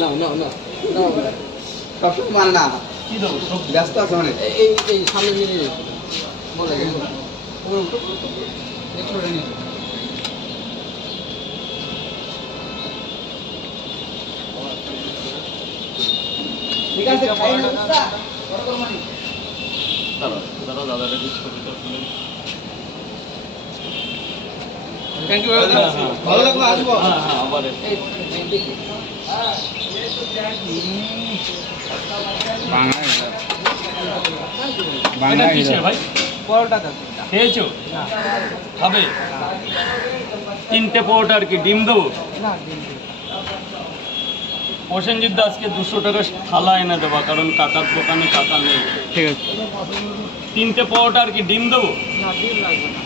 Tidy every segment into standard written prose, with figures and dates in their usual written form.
না না না না সবসময় মানে না কি দেবো সব ব্যস্ত আছে অনেক এই সামনে নিয়ে বলে ঠিক আছে খাই না দাদা দাদার ছবিটা তুলে থ্যাংক ইউ ভালো লাগলো আসবো হ্যাঁ হ্যাঁ আবার এটা কিসের ভাই পরোটা খেয়েছো খাবে তিনটে পরোটা আর কি ডিম দেবো না প্রসেনজিৎ দাসকে 200 টাকা থালা এনে দেবা কারণ কাকার দোকানে কাকা নেই ঠিক আছে তিনটে পরোটা আর কি ডিম দেবো না ডিম লাগবে না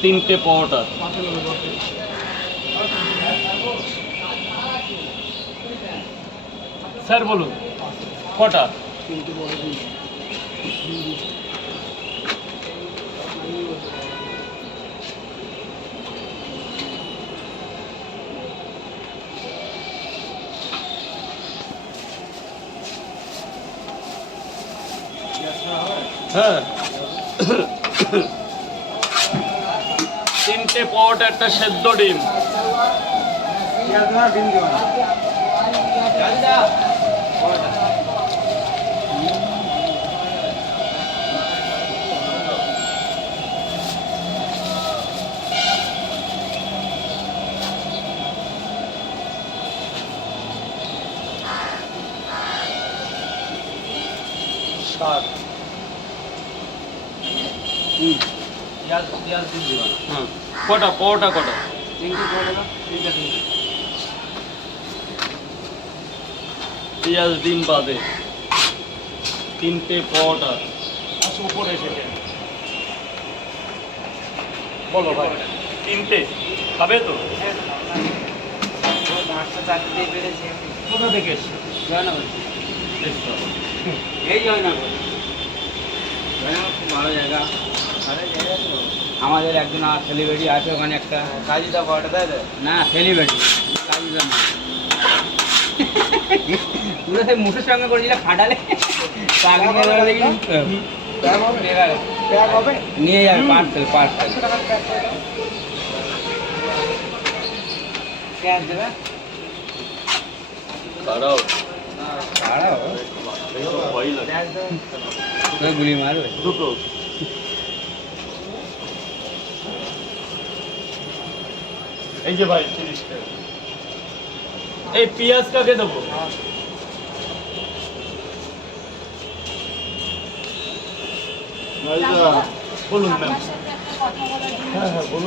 তিনটে পরোটা স্যার বলুন কটা হ্যাঁ তিনটে পরোটা একটা সেদ্ধ ডিম ডিম দিও না হ্যাঁ কটা পরোটা কটা পেঁয়াজ ডিম বাদে তিনটে পরোটা উপরে এসে বলো ভাই তিনটে খাবে তো কোথা থেকে এসছো এই জয়নগর খুব ভালো জায়গা আমাদের একজন সেলিব্রিটি আছে ওখানে একটা কাজিদা পড়াটা তাই তো না সেলিব্রিটি কাজিদা না পুরো সেই মুখের সঙ্গে করেছিল খাটালে নিয়ে যাবে পার্সেল ক্যাশ দেবে দাঁড়াও দাঁড়াও ভয় লাগে গুলি মারবে দুটো এই যে ভাই 30 টাকা এই পেঁয়াজ কাকে দেবো বলুন ম্যাম হ্যাঁ হ্যাঁ বলুন